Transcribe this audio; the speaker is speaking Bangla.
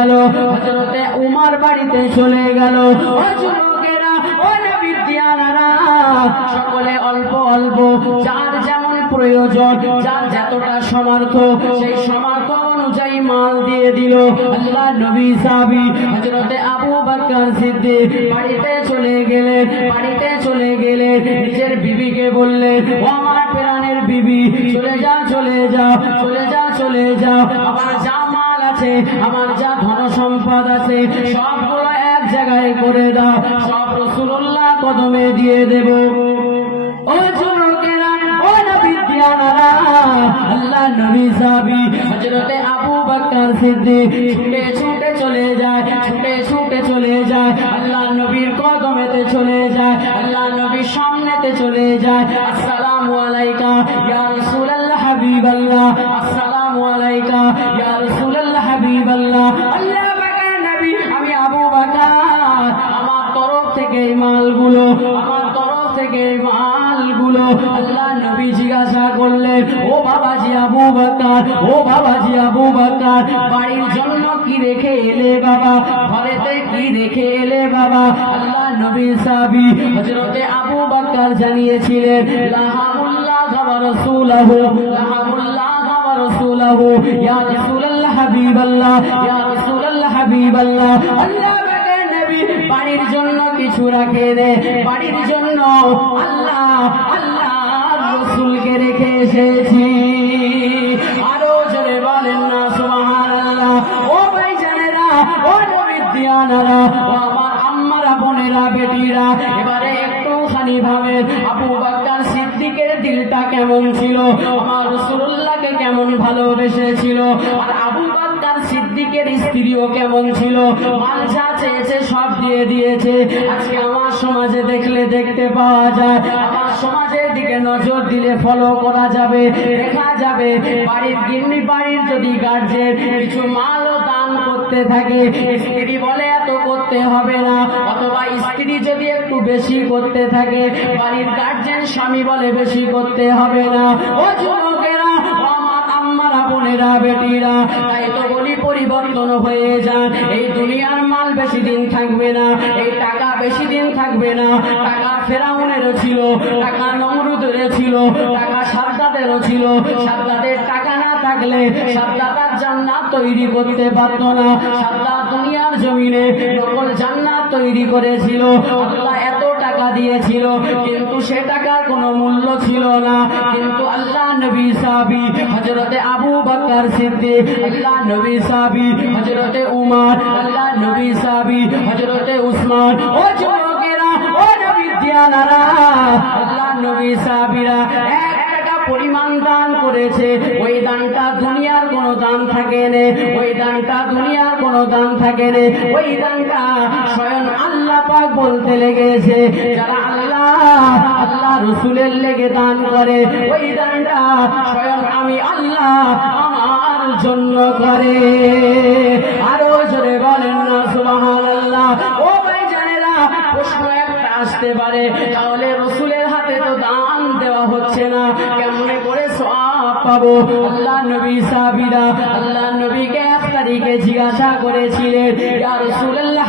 গেল, হযরতে উমর বাড়িতে চলে গেল। ও যুবকেরা, ও নবীর দিয়ানারা, সকলে অল্প অল্প যার যেমন প্রয়োজন, যার যতটা সামর্থ্য, সেই সামর্থ্য অনুযায়ী মাল দিয়ে দিল। আল্লাহ নবী সাহাবী হযরতে আবু বকর সিদ্দিক বাড়িতে চলে গেলেন। বাড়িতে চলে গেলেন, নিজের বিবিকে বললেন, ও আমার প্রাণের বিবি, চলে যা চলে যা চলে যা চলে যা, আমার যা মাল আছে, আমার যা ধন সম্পদ আছে, সবগুলো এক জায়গায় করে দাও, সব রাসূলুল্লাহ কদমে দিয়ে দেব। ও যুবকেরা, ও নবীর দিয়ানারা, আল্লাহ নবী সাহাবী হযরতে আবু বকর সিদ্দিক ছুটে ছুটে চলে যায়, ছুটে ছুটে চলে যায়, আল্লাহ নবীর কদমেতে চলে যায়, আল্লাহ নবীর সামনেতে চলে যায়। আসসালামু আলাইকা ইয়া রাসূলুল্লাহ হাবিবাল্লাহ, আসসালামু আলাইকা ইয়া রাসূলুল্লাহ হাবিবাল্লাহ। আল্লাহ পাকের নবী, আমি আবু বকর, আমার তরফ থেকে এই মালগুলো, আমার তরফ থেকে এই মালগুলো। আল্লাহ নবী জিজ্ঞাসা করলেন, ও বাবাজি আবু বকর, ও বাবাজি আবু বকর, বাড়ির জন্য কি রেখে এলে বাবা, ঘরেতে কি রেখে এলে বাবা? আল্লাহ নবী সাহাবী হযরতে আবু বকর জানিয়েছিলেন, লাহামুল্লাহ ওয়া রাসূলুহু, লাহামুল্লাহ ওয়া রাসূলুহু, ইয়া রাসূলুল্লাহ হাবিবাল্লাহ, ইয়া রাসূলুল্লাহ হাবিবাল্লাহ। আল্লাহ পাকের নবী বাড়ির জন্য কিছু রাখে রে, বাড়ির জন্য আল্লাহ আল্লাহর রাসূলকে রেখে এসেছি। আরো জোরে বলেন না সুবহানাল্লাহ। ও ভাইজানেরা, ও নবীর দিয়ানারা, ও আমার আম্মারা, বোনেরা, বেটিরা, এবারে একটুখানি ভাবেন আবু বকর সিদ্দিকের দিলটা কেমন ছিল, আমার রাসূলুল্লাহকে কেমন ভালোবেসেছিল, আর আবু বকর সিদ্দিকের স্ত্রীও কেমন ছিল, মাল যা চেয়েছে সব দিয়ে দিয়েছে। আজকে আমার সমাজে দেখলে দেখতে পাওয়া যায়, আমার সমাজের দিকে নজর দিলে ফলো করা যাবে, দেখা যাবে বাড়ির গিন্নি, বাড়ির যদি গার্জেন কিছু মালও দান করতে থাকে, স্ত্রী বলে এত করতে হবে না, অথবা স্ত্রী যদি একটু বেশি করতে থাকে, বাড়ির গার্জেন স্বামী বলে বেশি করতে হবে না। ও যুবকেরা, ও আমার আম্মারা, বোনেরা, বেটিরা, তাই তো বলি পরিবর্তন হয়ে যান। এই দুনিয়ার মাল বেশি দিন থাকবে না, এই টাকা বেশি দিন থাকবে না। টাকা ফেরাউনেরও ছিল, টাকা নমরুদেরও ছিল, টাকা সাদ্দাতেরও ছিল। সাদ্দাতের টাকা না থাকলে সাদ্দাত জান্নাত তৈরি করতে পারত না। সাদ্দাত দুনিয়ার জমিনে নকল জান্নাত তৈরি করেছিল। আল্লাহ এত টাকা দিয়েছিল, কিন্তু সে টাকার কোনো মূল্য ছিল না। কিন্তু আল্লাহ নবী সাহাবী হযরতে আবু বকর সিদ্দিক, আল্লাহ নবী সাহাবী হযরতে উমর, আল্লাহ নবী সাহাবী হযরতে উসমান, ও যুবকেরা, ও নবীর দিয়ানারা, আল্লাহ নবী সাহাবীরা এক টাকা পরিমাণ দান করেছে। ওই দানটা দুনিয়ার কোনো দান থাকে না, ওই দানটা দুনিয়ার কোনো দান থাকে না। ওই দানটা স্বয়ং আল্লাহ পাক বলতে লেগেছে, যারা আল্লাহ রাসূলের লেগে দান করে, ওই দানটা স্বয়ং আমি আল্লাহ আমার জন্য করে। আরো জোরে বলেন না সুবহানাল্লাহ। ও ভাইজানেরা, প্রশ্ন একটা আসতে পারে, তাহলে রাসূলের হাতে তো দান দেওয়া হচ্ছে না, কেমনে করে সওয়াব পাবো? আল্লাহ নবী সাহাবীরা আল্লাহ নবীকে এক তারিখে জিজ্ঞাসা করেছিলেন, ইয়া রাসূলুল্লাহ